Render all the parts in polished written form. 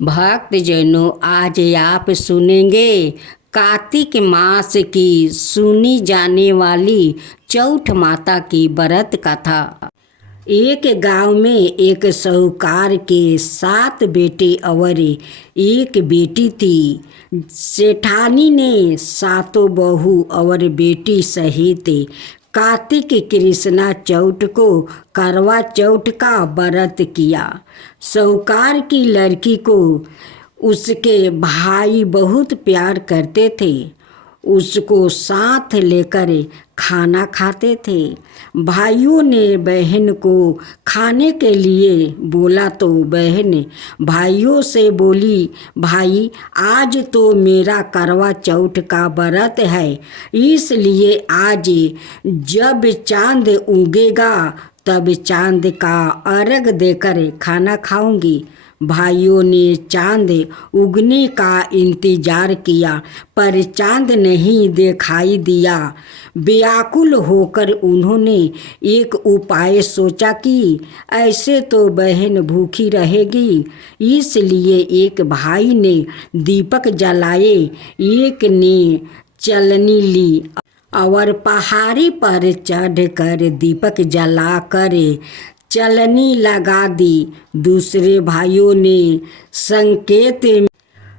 भक्तजनों, आज आप सुनेंगे कार्तिक मास की सुनी जाने वाली चौठ माता की व्रत कथा। एक गांव में एक साहूकार के 7 बेटे और एक बेटी थी। सेठानी ने 7 बहू और बेटी सहित कार्तिक कृष्णा चौथ को करवा चौथ का व्रत किया। साहूकार की लड़की को उसके भाई बहुत प्यार करते थे, उसको साथ लेकर खाना खाते थे। भाइयों ने बहन को खाने के लिए बोला तो बहन भाइयों से बोली, भाई आज तो मेरा करवा चौथ का व्रत है, इसलिए आज जब चांद उगेगा तब चांद का अर्घ देकर खाना खाऊंगी। भाइयों ने चांद उगने का इंतजार किया पर चांद नहीं दिखाई दिया। व्याकुल होकर उन्होंने एक उपाय सोचा कि ऐसे तो बहन भूखी रहेगी, इसलिए एक भाई ने दीपक जलाए, एक ने चलनी ली और पहाड़ी पर चढ़कर दीपक जलाकर चलनी लगा दी। दूसरे भाइयों ने संकेत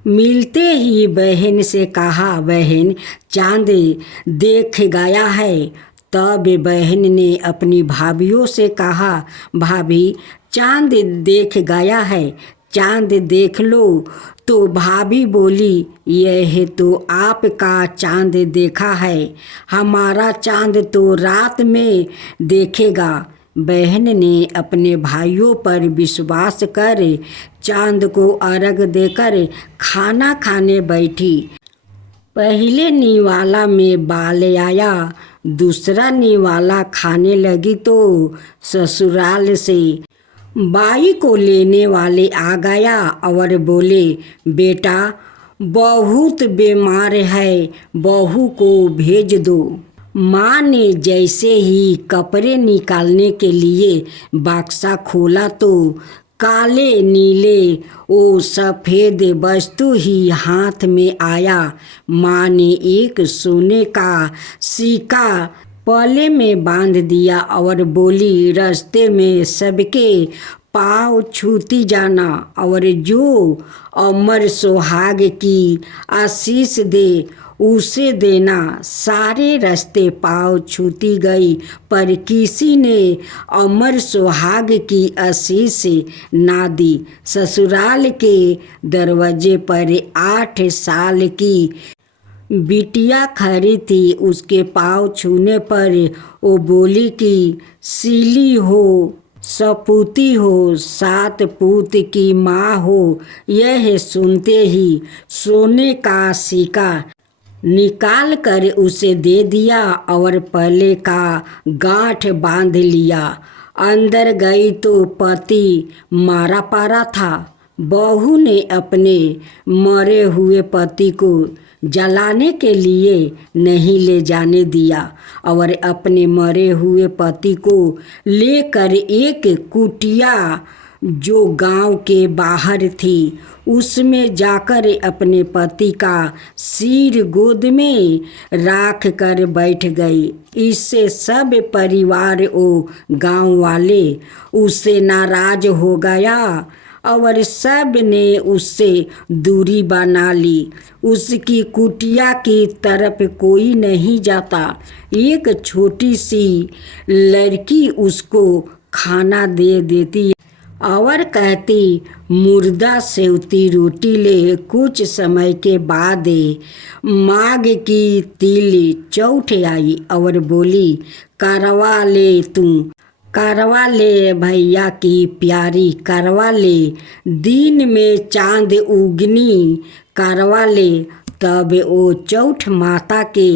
मिलते ही बहन से कहा, बहन चांद देख गया है। तब बहन ने अपनी भाभियों से कहा, भाभी चांद देख गया है, चांद देख लो। तो भाभी बोली, यह तो आपका चांद देखा है, हमारा चांद तो रात में देखेगा। बहन ने अपने भाइयों पर विश्वास कर चांद को अर्घ देकर खाना खाने बैठी। पहले निवाला में बाल आया, दूसरा निवाला खाने लगी तो ससुराल से बाई को लेने वाले आ गया और बोले, बेटा बहुत बीमार है, बहू को भेज दो। माँ ने जैसे ही कपड़े निकालने के लिए बक्सा खोला तो काले नीले वो सफ़ेद वस्तु ही हाथ में आया। माँ ने एक सोने का सिक्का पले में बांध दिया और बोली, रास्ते में सबके पाँव छूती जाना और जो अमर सुहाग की आशीष दे उसे देना। सारे रास्ते पाँव छूती गई पर किसी ने अमर सुहाग की आशीष ना दी। ससुराल के दरवाजे पर 8 साल की बिटिया खड़ी थी, उसके पाँव छूने पर वो बोली कि सीली हो, सपूती हो, 7 पूत की माँ हो। यह सुनते ही सोने का सिक्का निकाल कर उसे दे दिया और पले का गांठ बांध लिया। अंदर गई तो पति मारा पारा था। बहू ने अपने मरे हुए पति को जलाने के लिए नहीं ले जाने दिया और अपने मरे हुए पति को लेकर एक कुटिया जो गांव के बाहर थी उसमें जाकर अपने पति का सिर गोद में रख कर बैठ गई। इससे सब परिवार ओ गांव वाले उससे नाराज हो गया और सब ने उससे दूरी बना ली। उसकी कुटिया की तरफ कोई नहीं जाता। एक छोटी सी लड़की उसको खाना दे देती और कहती, मुर्दा सेवती रोटी ले। कुछ समय के बाद माघ की तिल चौथ आई और बोली, करवा ले तू, करवा ले भैया की प्यारी, करवा ले। दिन में चांद उगनी करवा ले। तब वो चौठ माता के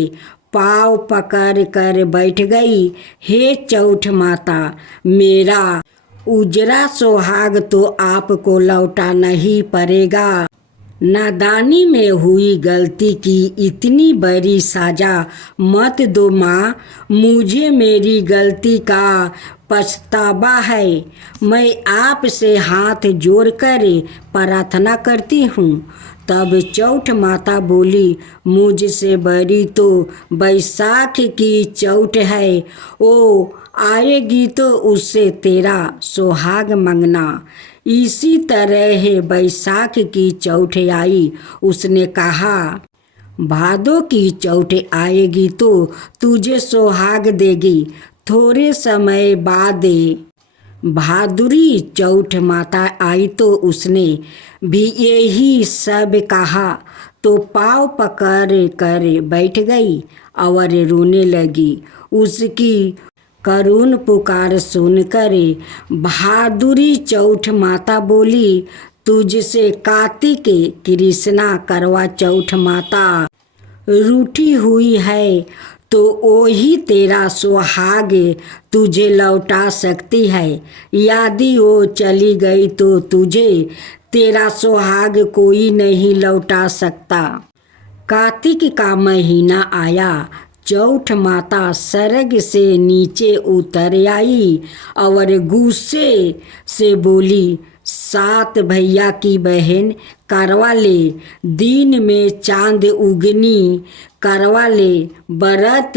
पाँव पकड़ कर बैठ गई। हे चौठ माता, मेरा उजरा सुहाग तो आपको लौटा नहीं पड़ेगा। नादानी में हुई गलती की इतनी बड़ी सजा मत दो माँ, मुझे मेरी गलती का पछतावा है। मैं आपसे हाथ जोड़कर प्रार्थना करती हूँ। तब चौठ माता बोली, मुझसे बड़ी तो बैसाख की चौठ है, ओ आएगी तो उससे तेरा सुहाग मंगना। इसी तरह बैसाख की चौथ आई। उसने कहा, भादों की चौथ आएगी तो तुझे सुहाग देगी। थोड़े समय बाद भादुरी चौथ माता आई तो उसने भी यही सब कहा, तो पाँव पकड़ कर बैठ गई और रोने लगी। उसकी करुण पुकार सुनकर भादुरी चौथ माता बोली, तुझसे कार्तिक कृष्णा करवा चौथ माता रूठी हुई है, तो वही तेरा सुहाग तुझे लौटा सकती है। यदि वो चली गई तो तुझे तेरा सुहाग कोई नहीं लौटा सकता। कार्तिक का महीना आया। चौठ माता सरग से नीचे उतर आई और गुस्से से बोली, सात भैया की बहन करवा ले, दिन में चांद उगनी करवा ले, बरत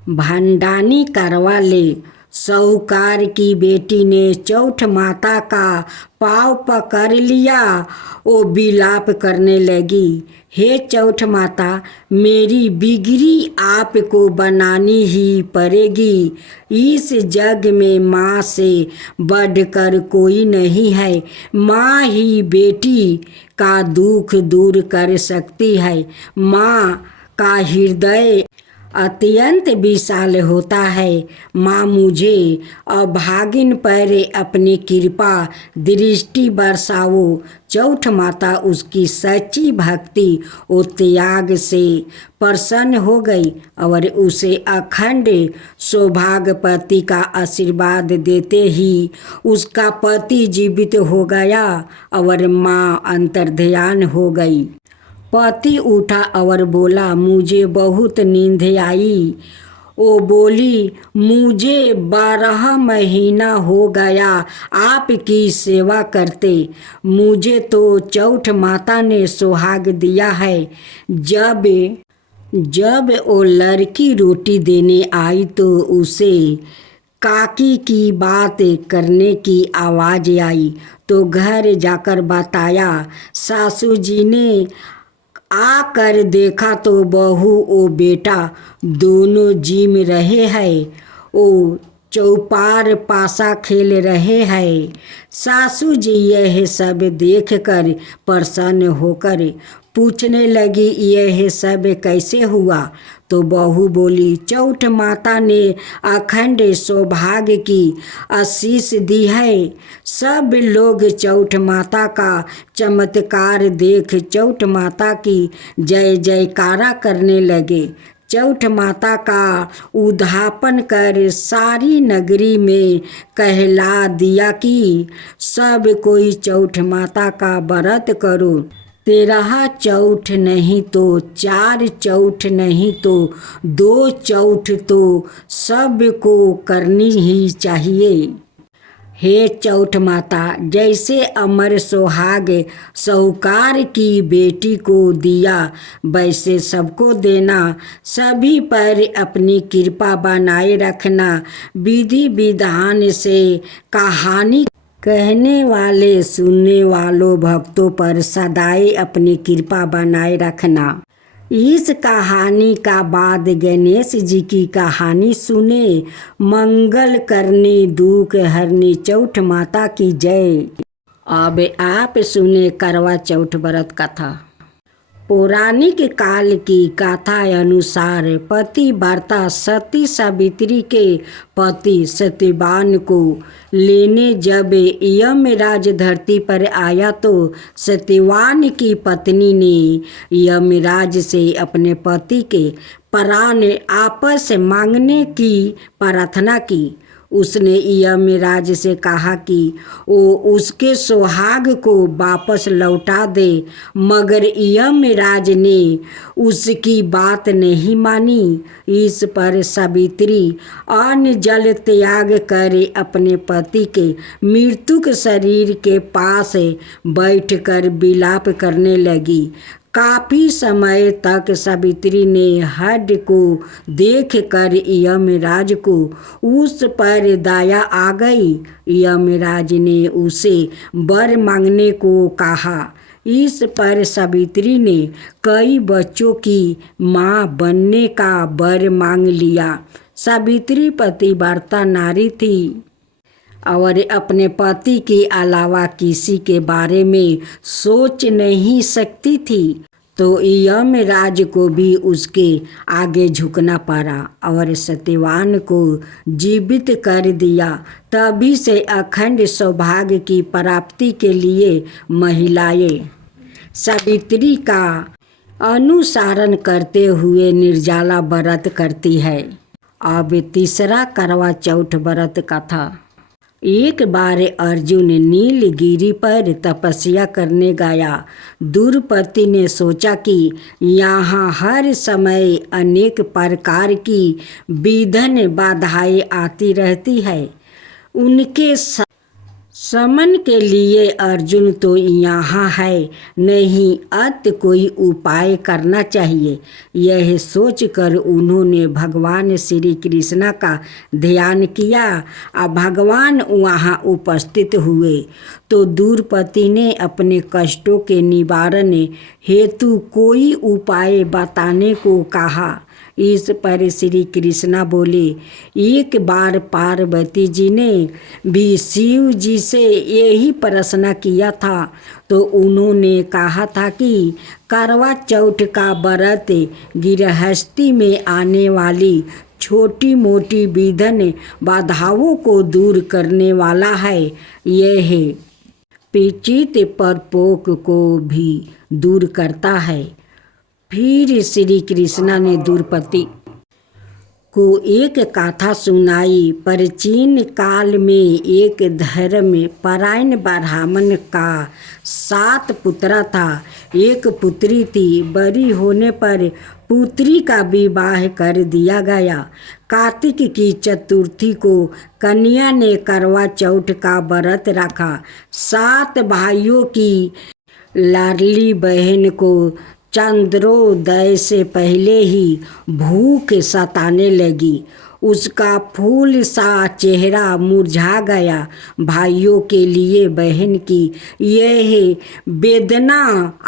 भंडानी करवा ले। साहूकार की बेटी ने चौठ माता का पाँव पकड़ लिया। वो विलाप करने लगी, हे चौठ माता, मेरी बिगड़ी आपको बनानी ही पड़ेगी। इस जग में माँ से बढ़कर कोई नहीं है। माँ ही बेटी का दुख दूर कर सकती है। माँ का हृदय अत्यंत विशाल होता है। माँ मुझे अभागिन पर अपनी कृपा दृष्टि बरसाओ। चौठ माता उसकी सच्ची भक्ति और त्याग से प्रसन्न हो गई और उसे अखंड सौभाग्यपति का आशीर्वाद देते ही उसका पति जीवित हो गया और माँ अंतर्ध्यान हो गई। पति उठा और बोला, मुझे बहुत नींद आई। वो बोली, मुझे 12 महीना हो गया आपकी सेवा करते। मुझे तो चौठ माता ने सुहाग दिया है। जब वो लड़की रोटी देने आई तो उसे काकी की बात करने की आवाज़ आई, तो घर जाकर बताया। सासू जी ने आकर देखा तो बहू और बेटा दोनों जिम रहे हैं। वो चौपार पासा खेल रहे हैं। सासू जी यह सब देखकर प्रसन्न होकर पूछने लगी, यह सब कैसे हुआ? तो बहू बोली, चौठ माता ने अखंड सौभाग्य की आशीष दी है। सब लोग चौठ माता का चमत्कार देख चौठ माता की जय जयकारा करने लगे। चौठ माता का उद्यापन कर सारी नगरी में कहला दिया कि सब कोई चौठ माता का व्रत करो। 13 चौठ नहीं तो 4 चौठ नहीं तो 2 चौठ तो सबको करनी ही चाहिए। हे चौठ माता, जैसे अमर सुहाग साहूकार की बेटी को दिया वैसे सबको देना। सभी पर अपनी कृपा बनाए रखना। विधि विधान से कहानी कहने वाले सुनने वालों भक्तों पर सदाई अपनी कृपा बनाए रखना। इस कहानी का बाद गणेश जी की कहानी सुने। मंगल करने दुख हरने चौठ माता की जय। अब आप सुने करवा चौथ व्रत कथा। पौराणिक काल की कथा अनुसार पतिव्रता सती सावित्री के पति सत्यवान को लेने जब यमराज धरती पर आया तो सत्यवान की पत्नी ने यमराज से अपने पति के प्राण आपस मांगने की प्रार्थना की। उसने यमराज से कहा कि वो उसके सुहाग को वापस लौटा दे, मगर यमराज ने उसकी बात नहीं मानी। इस पर सावित्री अन्न जल त्याग कर अपने पति के मृतक शरीर के पास बैठकर विलाप करने लगी। काफी समय तक सावित्री ने हड को देखकर यमराज को उस पर दया आ गई। यमराज ने उसे वर मांगने को कहा। इस पर सावित्री ने कई बच्चों की माँ बनने का वर मांग लिया। सावित्री पतिव्रता नारी थी और अपने पति के अलावा किसी के बारे में सोच नहीं सकती थी, तो यमराज को भी उसके आगे झुकना पड़ा और सत्यवान को जीवित कर दिया। तभी से अखंड सौभाग्य की प्राप्ति के लिए महिलाएं सावित्री का अनुसरण करते हुए निर्जला व्रत करती है। अब तीसरा करवा चौथ व्रत कथा। एक बार अर्जुन नीलगिरी पर तपस्या करने गया। द्रुपति ने सोचा कि यहाँ हर समय अनेक प्रकार की विघ्न बाधाएं आती रहती है। उनके शमन के लिए अर्जुन तो यहाँ है, नहीं अत कोई उपाय करना चाहिए। यह सोचकर उन्होंने भगवान श्री कृष्ण का ध्यान किया। अब भगवान वहाँ उपस्थित हुए तो द्रुपति ने अपने कष्टों के निवारण हेतु कोई उपाय बताने को कहा। इस पर श्री कृष्णा बोले, एक बार पार्वती जी ने भी शिव जी से यही प्रश्न किया था, तो उन्होंने कहा था कि करवा चौथ का व्रत गृहस्थी में आने वाली छोटी मोटी विघ्न बाधाओं को दूर करने वाला है। यह पिचित परपोक को भी दूर करता है। फिर श्री कृष्ण ने द्रुपति को एक कथा सुनाई। प्राचीन काल में एक धर्म परायण ब्राह्मण का 7 पुत्र था। एक पुत्री थी। बड़ी होने पर पुत्री का विवाह कर दिया गया। कार्तिक की चतुर्थी को कन्या ने करवा चौथ का व्रत रखा। 7 भाइयों की लाडली बहन को चंद्रोदय से पहले ही भूख सताने लगी। उसका फूल सा चेहरा मुरझा गया। भाइयों के लिए बहन की यह वेदना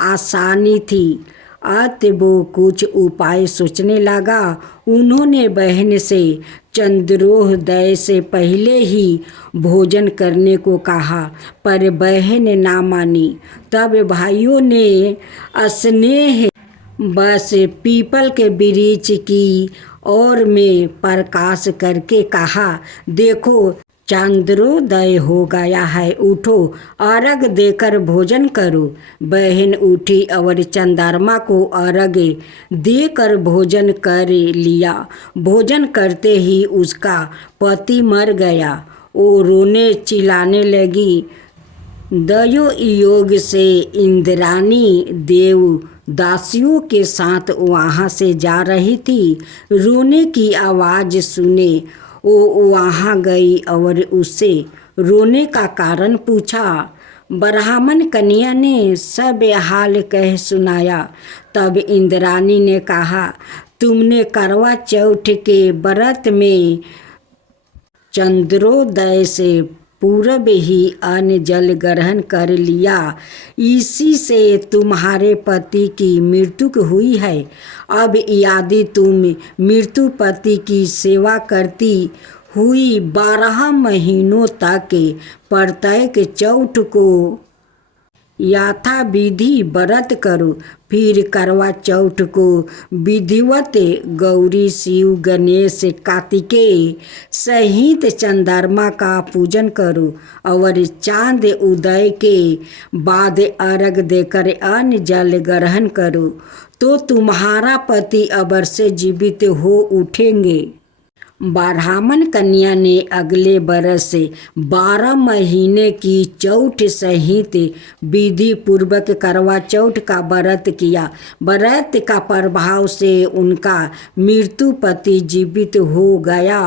आसानी थी। अत वो कुछ उपाय सोचने लगा। उन्होंने बहन से चंद्रोदय से पहले ही भोजन करने को कहा, पर बहन ना मानी। तब भाइयों ने स्नेह बस पीपल के वृक्ष की ओर में प्रकाश करके कहा, देखो चंद्रोदय हो गया है, उठो अर्घ देकर भोजन करो। बहन उठी और चंद्रमा को अर्घ देकर भोजन कर लिया। भोजन करते ही उसका पति मर गया। वो रोने चिल्लाने लगी। दयो योग से इंद्राणी देव दासियों के साथ वहाँ से जा रही थी। रोने की आवाज़ सुने वो वहाँ गई और उससे रोने का कारण पूछा। ब्राह्मण कन्या ने सब हाल कह सुनाया। तब इंद्राणी ने कहा, तुमने करवा चौथ के व्रत में चंद्रोदय से पूर्व ही अन्न जल ग्रहण कर लिया, इसी से तुम्हारे पति की मृत्यु हुई है। अब यदि तुम मृत्यु पति की सेवा करती हुई 12 महीनों तक प्रत्येक चौथ को यथा विधि व्रत करो, फिर करवा चौथ को विधिवत गौरी शिव गणेश कार्तिकेय सहित चंद्रमा का पूजन करो और चांद उदय के बाद अर्घ देकर अन्न जल ग्रहण करो, तो तुम्हारा पति अवश्य जीवित हो उठेंगे। ब्राह्मण कन्या ने अगले बरस 12 महीने की चौथ सहित विधि पूर्वक करवा चौथ का व्रत किया। व्रत का प्रभाव से उनका मृत्यु पति जीवित हो गया।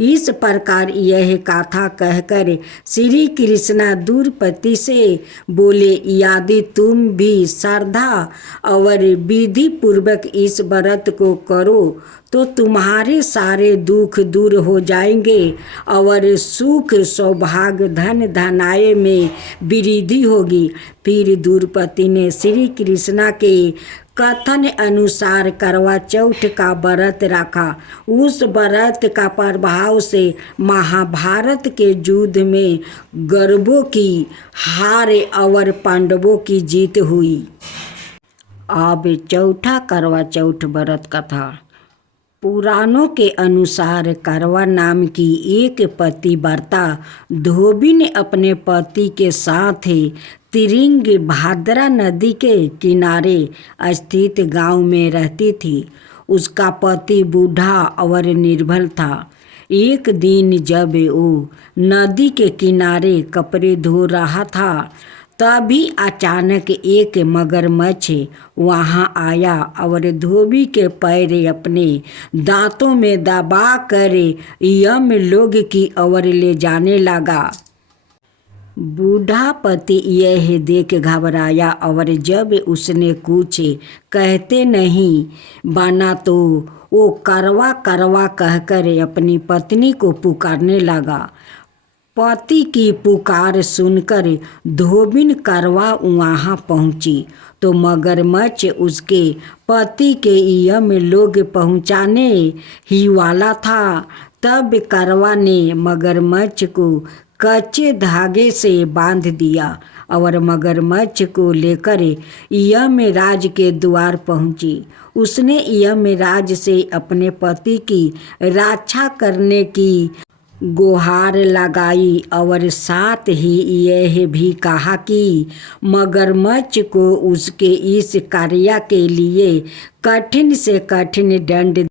इस प्रकार यह कथा कहकर श्री कृष्णा द्रौपदी से बोले, यदि तुम भी श्रद्धा और विधि पूर्वक इस व्रत को करो तो तुम्हारे सारे दुख दूर हो जाएंगे और सुख सौभाग्य धन धनाय में वृद्धि होगी। फिर द्रौपदी ने श्री कृष्णा के कथन अनुसार करवा चौथ का व्रत रखा। उस व्रत का प्रभाव से महाभारत के युद्ध में कौरवों की हार और पांडवों की जीत हुई। अब चौथा करवा चौथ व्रत कथा। पुराणों के अनुसार करवा नाम की एक पतिव्रता धोबी ने अपने पति के साथ तिरिंग भाद्रा नदी के किनारे स्थित गांव में रहती थी। उसका पति बूढ़ा और निर्बल था। एक दिन जब वो नदी के किनारे कपड़े धो रहा था, तभी अचानक एक मगरमच्छ वहां आया और धोबी के पैर अपने दांतों में दबा कर यमलोक की ओर ले जाने लगा। बूढ़ा पति यह देख घबराया और जब उसने कुछ कहते नहीं बना तो वो करवा करवा कहकर अपनी पत्नी को पुकारने लगा। पति की पुकार सुनकर धोबिन करवा वहाँ पहुँची तो मगरमच्छ उसके पति के यमलोक पहुँचाने ही वाला था। तब करवा ने मगरमच्छ को कच्चे धागे से बांध दिया और मगरमच्छ को लेकर यमराज के द्वार पहुँची। उसने यमराज से अपने पति की रक्षा करने की गुहार लगाई और साथ ही यह भी कहा कि मगरमच्छ को उसके इस कार्य के लिए कठिन से कठिन दंड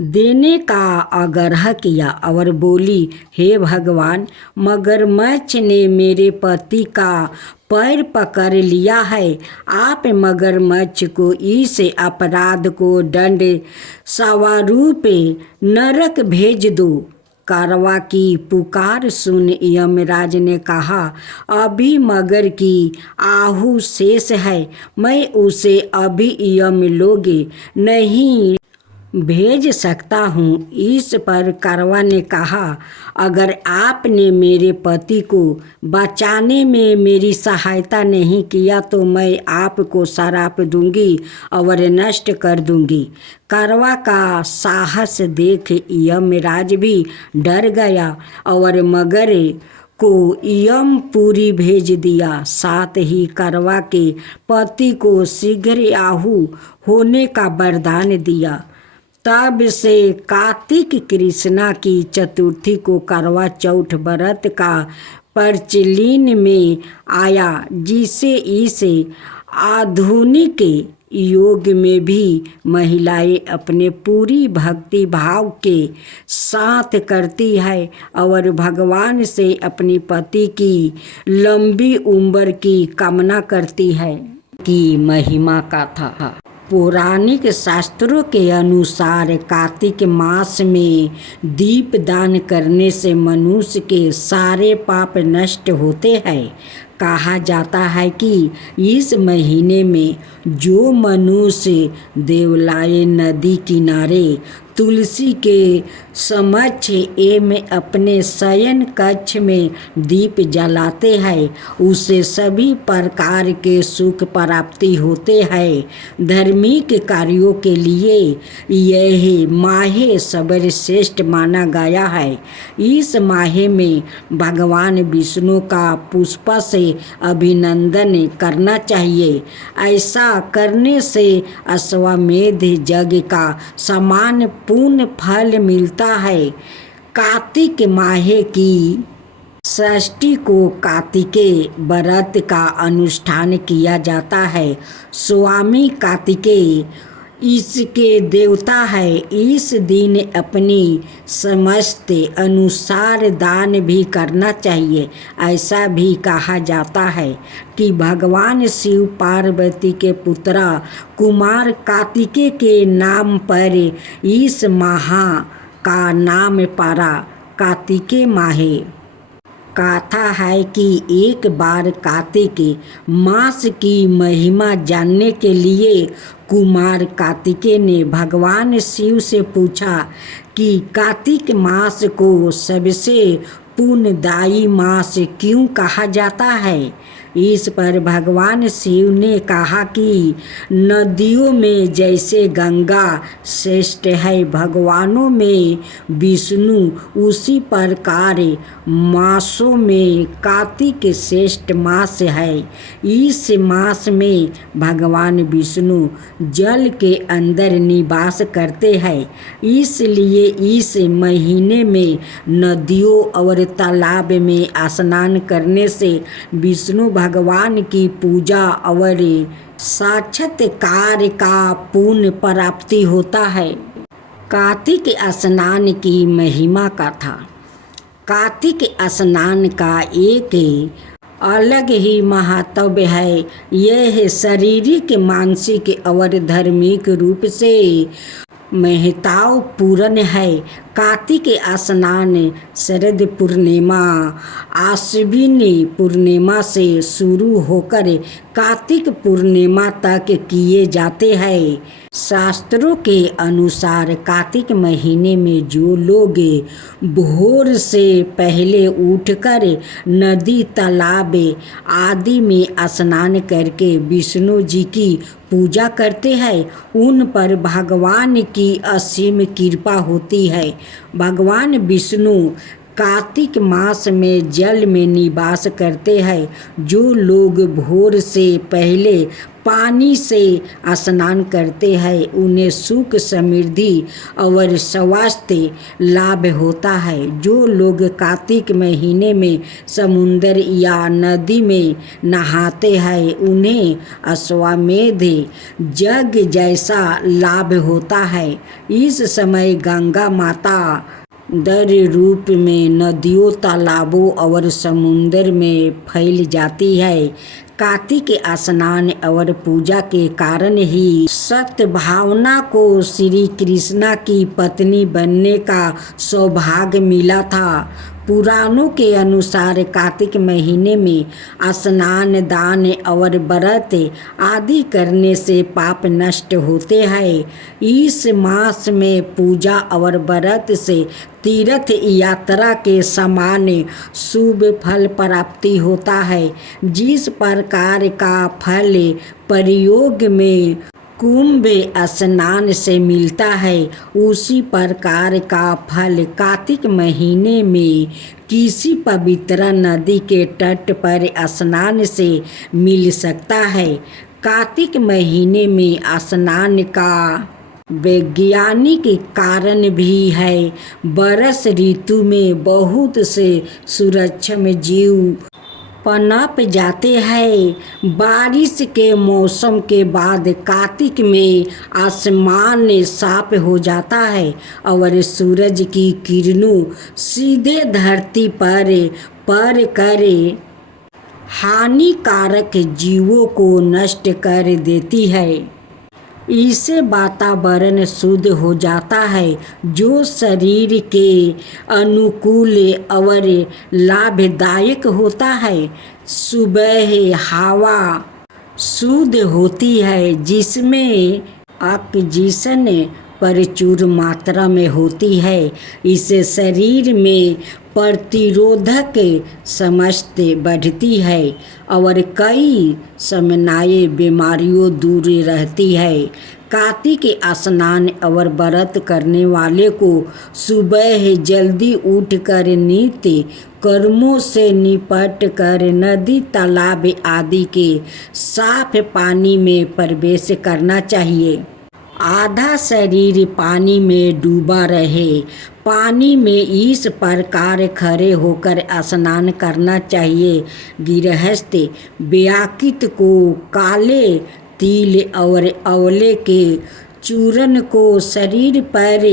देने का आग्रह किया और बोली, हे भगवान, मगरमच्छ ने मेरे पति का पैर पकड़ लिया है। आप मगरमच्छ को इस अपराध को दंड स्वरूप नरक भेज दो। करवा की पुकार सुन यमराज ने कहा, अभी मगर की आहु शेष है, मैं उसे अभी यमलोक नहीं भेज सकता हूँ। इस पर करवा ने कहा, अगर आपने मेरे पति को बचाने में मेरी सहायता नहीं किया तो मैं आपको श्राप दूंगी और नष्ट कर दूंगी। करवा का साहस देख यमराज भी डर गया और मगर को यमपुरी भेज दिया। साथ ही करवा के पति को शीघ्र आहु होने का वरदान दिया। तब से कार्तिक कृष्णा की चतुर्थी को करवा चौथ व्रत का प्रचलन में आया, जिसे इस आधुनिक योग में भी महिलाएं अपने पूरी भक्ति भाव के साथ करती है और भगवान से अपनी पति की लंबी उम्र की कामना करती है। की महिमा का था। पौराणिक शास्त्रों के अनुसार कार्तिक मास में दीप दान करने से मनुष्य के सारे पाप नष्ट होते हैं। कहा जाता है कि इस महीने में जो मनुष्य देवलाय नदी किनारे तुलसी के समक्ष एवं अपने शयन कक्ष में दीप जलाते हैं, उसे सभी प्रकार के सुख प्राप्ति होते हैं। धार्मिक कार्यों के लिए यह माह सर्वश्रेष्ठ माना गया है। इस माह में भगवान विष्णु का पुष्प से अभिनंदन करना चाहिए। ऐसा करने से अश्वमेध यज्ञ का समान पूर्ण फल मिलता है। कार्तिक माह की षष्ठी को कार्तिकेय व्रत का अनुष्ठान किया जाता है। स्वामी कार्तिकेय इसके देवता है। इस दिन अपनी समझ अनुसार दान भी करना चाहिए। ऐसा भी कहा जाता है कि भगवान शिव पार्वती के पुत्र कुमार कार्तिकेय के नाम पर इस माह का नाम पड़ा कार्तिकेय माह। कथा है कि एक बार कार्तिक मास की महिमा जानने के लिए कुमार कार्तिकेय ने भगवान शिव से पूछा कि कार्तिक मास को सबसे पुण्यदायी मास क्यों कहा जाता है। इस पर भगवान शिव ने कहा कि नदियों में जैसे गंगा श्रेष्ठ है, भगवानों में विष्णु, उसी प्रकार मासों में कार्तिक श्रेष्ठ मास है। इस मास में भगवान विष्णु जल के अंदर निवास करते हैं, इसलिए इस महीने में नदियों और तालाब में स्नान करने से विष्णु भगवान की पूजा और साक्षात्कार का पुण्य प्राप्ति होता है। कार्तिक स्नान की महिमा कथा। कार्तिक स्नान का एक अलग ही महत्व है। यह शारीरिक, मानसिक और धार्मिक रूप से महत्वपूर्ण है। कार्तिक स्नान शरद पूर्णिमा, आश्विनी पूर्णिमा से शुरू होकर कार्तिक पूर्णिमा तक किए जाते हैं। शास्त्रों के अनुसार कार्तिक महीने में जो लोग भोर से पहले उठकर नदी, तालाब आदि में स्नान करके विष्णु जी की पूजा करते हैं, उन पर भगवान की असीम कृपा होती है। भगवान विष्णु कार्तिक मास में जल में निवास करते हैं। जो लोग भोर से पहले पानी से स्नान करते हैं, उन्हें सुख, समृद्धि और स्वास्थ्य लाभ होता है। जो लोग कार्तिक महीने में समुद्र या नदी में नहाते हैं, उन्हें अश्वमेध यज्ञ जैसा लाभ होता है। इस समय गंगा माता दर रूप में नदियों, तालाबों और समुद्र में फैल जाती है। कार्तिक स्नान और पूजा के कारण ही सत्य भावना को श्री कृष्णा की पत्नी बनने का सौभाग्य मिला था। पुराणों के अनुसार कार्तिक महीने में स्नान, दान और व्रत आदि करने से पाप नष्ट होते हैं। इस मास में पूजा और व्रत से तीर्थ यात्रा के समान शुभ फल प्राप्ति होता है। जिस प्रकार का फल प्रयोग में कुंभ स्नान से मिलता है, उसी प्रकार का फल कार्तिक महीने में किसी पवित्र नदी के तट पर स्नान से मिल सकता है। कार्तिक महीने में स्नान का वैज्ञानिक कारण भी है। वर्ष ऋतु में बहुत से सूक्ष्म जीव पनप जाते हैं। बारिश के मौसम के बाद कार्तिक में आसमान साफ हो जाता है और सूरज की किरणों सीधे धरती पर कर हानिकारक जीवों को नष्ट कर देती है। इससे वातावरण शुद्ध हो जाता है, जो शरीर के अनुकूल और लाभदायक होता है। सुबह हवा शुद्ध होती है, जिसमें ऑक्सीजन प्रचुर मात्रा में होती है। इससे शरीर में प्रतिरोधक क्षमता बढ़ती है और कई सामान्य बीमारियों दूर रहती है। कार्तिक स्नान और व्रत करने वाले को सुबह जल्दी उठकर नित्य कर्मों से निपट कर नदी, तालाब आदि के साफ पानी में प्रवेश करना चाहिए। आधा शरीर पानी में डूबा रहे। पानी में इस प्रकार खड़े होकर स्नान करना चाहिए। गृहस्थ व्यक्ति को काले तिल और आंवले के चूर्ण को शरीर पर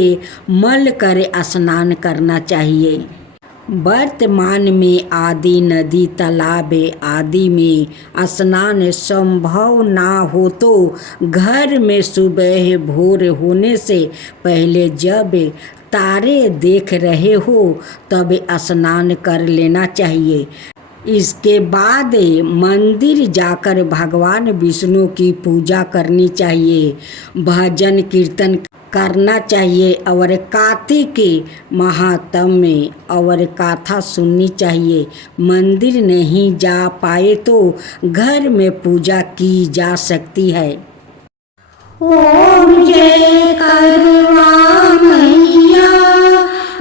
मल कर स्नान करना चाहिए। वर्तमान में आदि नदी तालाब आदि में स्नान संभव ना हो तो घर में सुबह भोर होने से पहले जब तारे देख रहे हो तब स्नान कर लेना चाहिए। इसके बाद मंदिर जाकर भगवान विष्णु की पूजा करनी चाहिए, भजन कीर्तन करना चाहिए और कार्तिक महात्म्य और कथा सुननी चाहिए। मंदिर नहीं जा पाए तो घर में पूजा की जा सकती है। ओम जय करवा मैया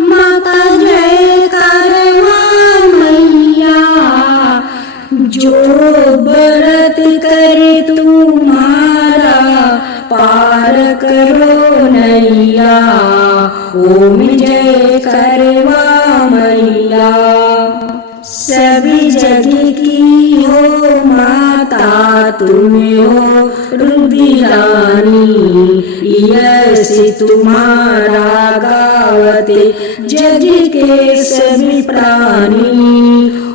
माता, जय करवा मैया। जो व्रत करे तुम्हारा पार करो नैया। ओम जय करवा मैया। सभी जगह की हो माता, तुम हो रुदिरानी। यश तुम्हारा गावते जग के सभी प्राणी।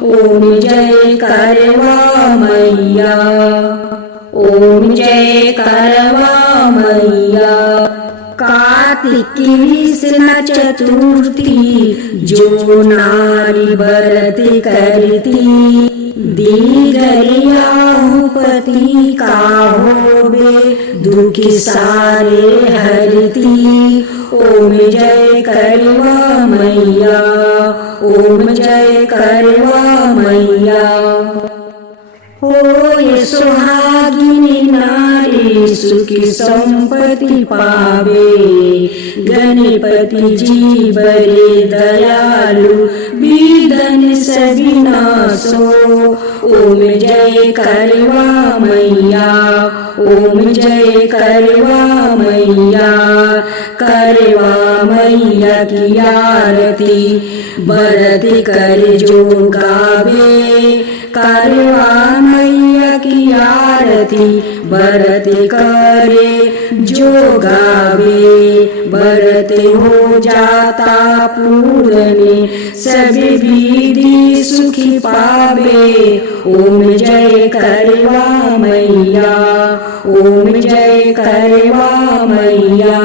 ओम जय करवा मैया। ओम जय करवा मैया। कार्तिक कृष्ण चतुर्थी जो नारी व्रत करती, दीर्घायु पति का होवे दुखी सारे हरती। ओम जय करवा मैया। ओम जय करवा मैया। होए सुहागिनी नारी सुखी संपत्ति पावे। गणपति जी बड़े दयालु विघ्न सभी नाशो। ओम जय करवा मैया। ओम जय करवा मैया। करवा मैया की आरती व्रत कर जो गावे। करवा मैया की आरती व्रत करे जो गावे। व्रत हो जाता पूर्ण सभी विधि सुखी पावे। ओम जय करवा मैया। ओम जय करवा मैया।